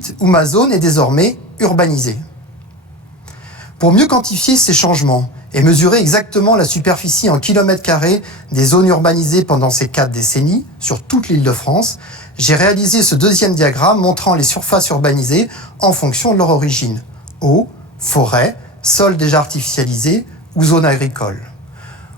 site où ma zone est désormais urbanisée. Pour mieux quantifier ces changements et mesurer exactement la superficie en kilomètres carrés des zones urbanisées pendant ces 4 décennies, sur toute l'Île-de-France, j'ai réalisé ce deuxième diagramme montrant les surfaces urbanisées en fonction de leur origine: eau, forêt, sol déjà artificialisé ou zone agricole.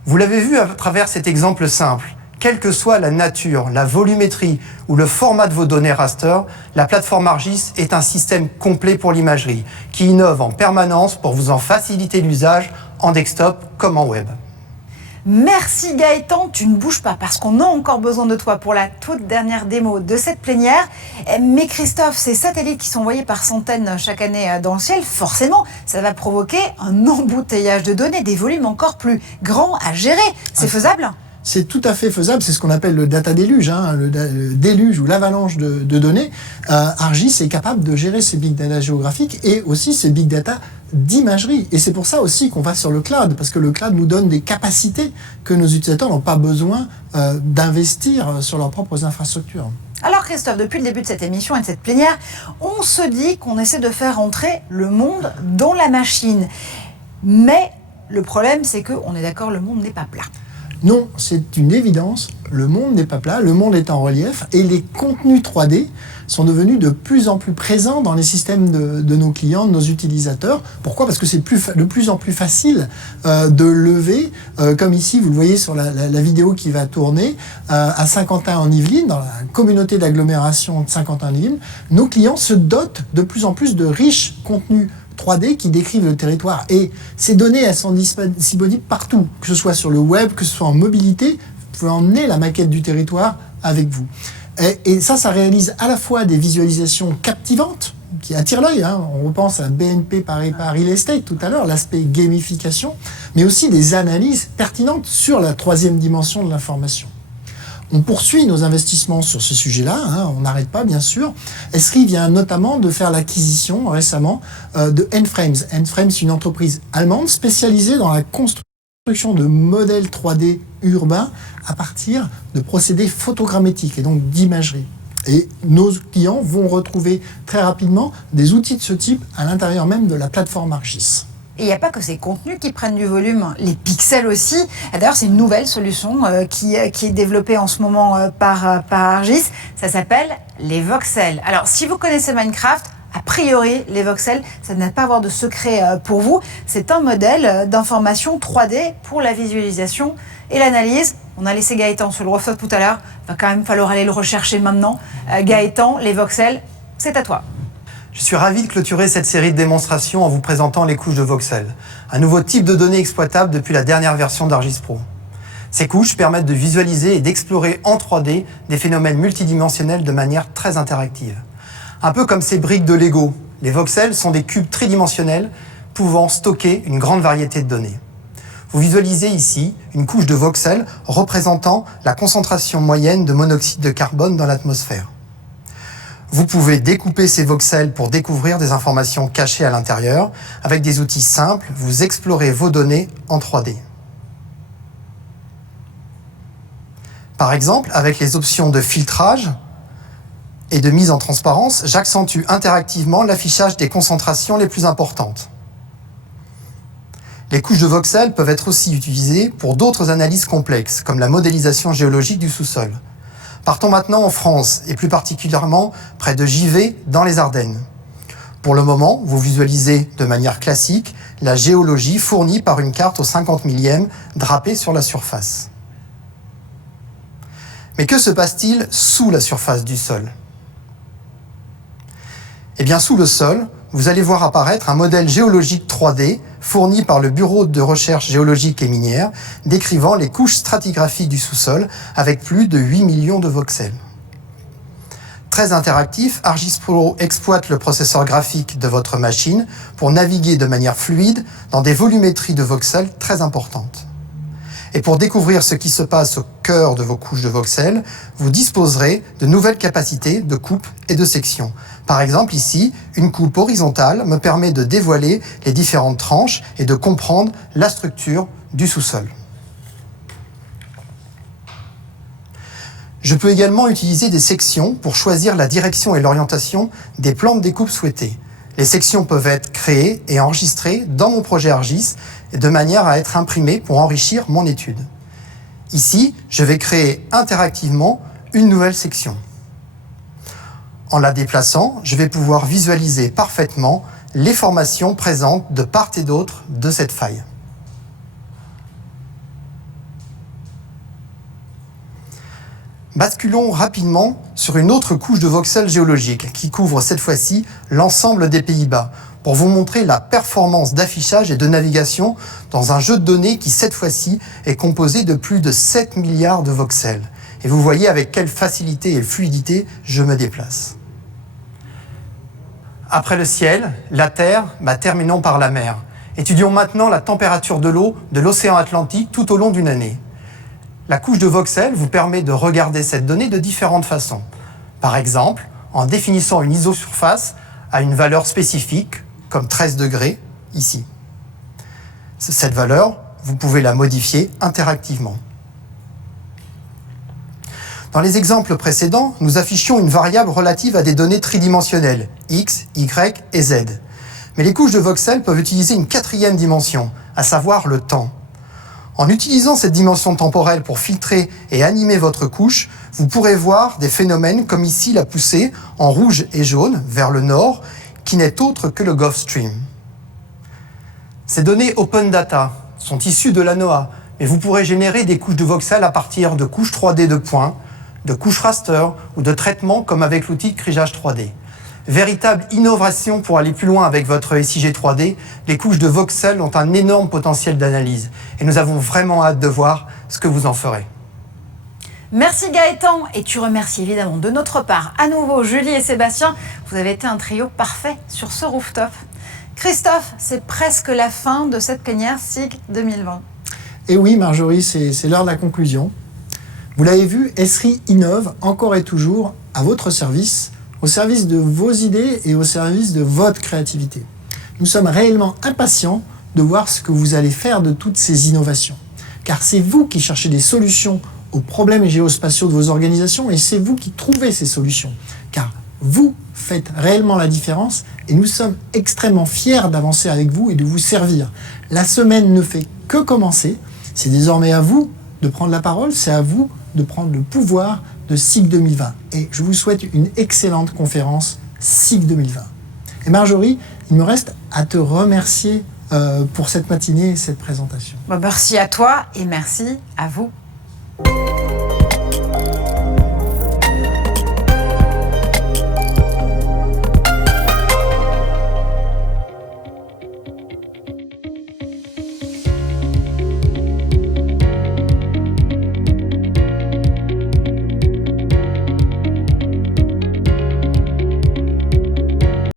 Vous l'avez vu à travers cet exemple simple. Quelle que soit la nature, la volumétrie ou le format de vos données raster, la plateforme ArcGIS est un système complet pour l'imagerie, qui innove en permanence pour vous en faciliter l'usage en desktop comme en web. Merci Gaëtan, tu ne bouges pas parce qu'on a encore besoin de toi pour la toute dernière démo de cette plénière. Mais Christophe, ces satellites qui sont envoyés par centaines chaque année dans le ciel, forcément, ça va provoquer un embouteillage de données, des volumes encore plus grands à gérer. C'est faisable ? C'est tout à fait faisable, c'est ce qu'on appelle le data déluge, le déluge ou l'avalanche de données. ArcGIS est capable de gérer ces big data géographiques et aussi ces big data d'imagerie. Et c'est pour ça aussi qu'on va sur le cloud, parce que le cloud nous donne des capacités que nos utilisateurs n'ont pas besoin d'investir sur leurs propres infrastructures. Alors Christophe, depuis le début de cette émission et de cette plénière, on se dit qu'on essaie de faire entrer le monde dans la machine. Mais le problème, c'est qu'on est d'accord, le monde n'est pas plat. Non, c'est une évidence, le monde n'est pas plat, le monde est en relief et les contenus 3D sont devenus de plus en plus présents dans les systèmes de nos clients, de nos utilisateurs. Pourquoi ? Parce que c'est de plus en plus facile de lever, comme ici, vous le voyez sur la vidéo qui va tourner, à Saint-Quentin-en-Yvelines, dans la communauté d'agglomération de Saint-Quentin-en-Yvelines, nos clients se dotent de plus en plus de riches contenus 3D qui décrivent le territoire. Et ces données, elles sont disponibles partout, que ce soit sur le web, que ce soit en mobilité. Vous pouvez emmener la maquette du territoire avec vous. Et ça réalise à la fois des visualisations captivantes, qui attirent l'œil. On repense à BNP Paribas Real Estate tout à l'heure, l'aspect gamification, mais aussi des analyses pertinentes sur la troisième dimension de l'information. On poursuit nos investissements sur ce sujet-là, on n'arrête pas bien sûr. Esri vient notamment de faire l'acquisition récemment de N-Frames. N-Frames, c'est une entreprise allemande spécialisée dans la construction de modèles 3D urbains à partir de procédés photogrammétiques et donc d'imagerie. Et nos clients vont retrouver très rapidement des outils de ce type à l'intérieur même de la plateforme ArcGIS. Et il n'y a pas que ces contenus qui prennent du volume, les pixels aussi. Et d'ailleurs, c'est une nouvelle solution qui est développée en ce moment par ArcGIS. Ça s'appelle les voxels. Alors, si vous connaissez Minecraft, a priori, les voxels, ça n'a pas à avoir de secret pour vous. C'est un modèle d'information 3D pour la visualisation et l'analyse. On a laissé Gaëtan sur le rooftop tout à l'heure. Il va quand même falloir aller le rechercher maintenant. Gaëtan, les voxels, c'est à toi. Je suis ravi de clôturer cette série de démonstrations en vous présentant les couches de voxels, un nouveau type de données exploitables depuis la dernière version d'ArcGIS Pro. Ces couches permettent de visualiser et d'explorer en 3D des phénomènes multidimensionnels de manière très interactive. Un peu comme ces briques de Lego, les voxels sont des cubes tridimensionnels pouvant stocker une grande variété de données. Vous visualisez ici une couche de voxels représentant la concentration moyenne de monoxyde de carbone dans l'atmosphère. Vous pouvez découper ces voxels pour découvrir des informations cachées à l'intérieur. Avec des outils simples, vous explorez vos données en 3D. Par exemple, avec les options de filtrage et de mise en transparence, j'accentue interactivement l'affichage des concentrations les plus importantes. Les couches de voxels peuvent être aussi utilisées pour d'autres analyses complexes, comme la modélisation géologique du sous-sol. Partons maintenant en France, et plus particulièrement près de Givet, dans les Ardennes. Pour le moment, vous visualisez de manière classique la géologie fournie par une carte au 50 millième drapée sur la surface. Mais que se passe-t-il sous la surface du sol ? Eh bien, sous le sol, vous allez voir apparaître un modèle géologique 3D fourni par le Bureau de recherche géologique et minière, décrivant les couches stratigraphiques du sous-sol avec plus de 8 millions de voxels. Très interactif, ArcGIS Pro exploite le processeur graphique de votre machine pour naviguer de manière fluide dans des volumétries de voxels très importantes. Et pour découvrir ce qui se passe au cœur de vos couches de voxels, vous disposerez de nouvelles capacités de coupe et de section. Par exemple, ici, une coupe horizontale me permet de dévoiler les différentes tranches et de comprendre la structure du sous-sol. Je peux également utiliser des sections pour choisir la direction et l'orientation des plans de découpe souhaités. Les sections peuvent être créées et enregistrées dans mon projet ArcGIS de manière à être imprimées pour enrichir mon étude. Ici, je vais créer interactivement une nouvelle section. En la déplaçant, je vais pouvoir visualiser parfaitement les formations présentes de part et d'autre de cette faille. Basculons rapidement sur une autre couche de voxels géologiques qui couvre cette fois-ci l'ensemble des Pays-Bas pour vous montrer la performance d'affichage et de navigation dans un jeu de données qui cette fois-ci est composé de plus de 7 milliards de voxels. Et vous voyez avec quelle facilité et fluidité je me déplace. Après le ciel, la terre, terminons par la mer. Étudions maintenant la température de l'eau de l'océan Atlantique tout au long d'une année. La couche de voxels vous permet de regarder cette donnée de différentes façons. Par exemple, en définissant une isosurface à une valeur spécifique, comme 13 degrés, ici. Cette valeur, vous pouvez la modifier interactivement. Dans les exemples précédents, nous affichions une variable relative à des données tridimensionnelles, x, y et z. Mais les couches de voxels peuvent utiliser une quatrième dimension, à savoir le temps. En utilisant cette dimension temporelle pour filtrer et animer votre couche, vous pourrez voir des phénomènes comme ici la poussée en rouge et jaune vers le nord, qui n'est autre que le Gulf Stream. Ces données Open Data sont issues de la NOAA, mais vous pourrez générer des couches de voxels à partir de couches 3D de points, de couches raster ou de traitements comme avec l'outil de crigeage 3D. Véritable innovation pour aller plus loin avec votre SIG 3D, les couches de voxels ont un énorme potentiel d'analyse et nous avons vraiment hâte de voir ce que vous en ferez. Merci Gaëtan, et tu remercies évidemment de notre part à nouveau Julie et Sébastien. Vous avez été un trio parfait sur ce rooftop. Christophe, c'est presque la fin de cette plénière SIG 2020. Et oui Marjorie, c'est l'heure de la conclusion. Vous l'avez vu, Esri innove encore et toujours à votre service, au service de vos idées et au service de votre créativité. Nous sommes réellement impatients de voir ce que vous allez faire de toutes ces innovations. Car c'est vous qui cherchez des solutions aux problèmes géospatiaux de vos organisations et c'est vous qui trouvez ces solutions. Car vous faites réellement la différence et nous sommes extrêmement fiers d'avancer avec vous et de vous servir. La semaine ne fait que commencer. C'est désormais à vous de prendre la parole, c'est à vous de prendre le pouvoir de SIG 2020. Et je vous souhaite une excellente conférence SIG 2020. Et Marjorie, il me reste à te remercier pour cette matinée et cette présentation. Merci à toi et merci à vous.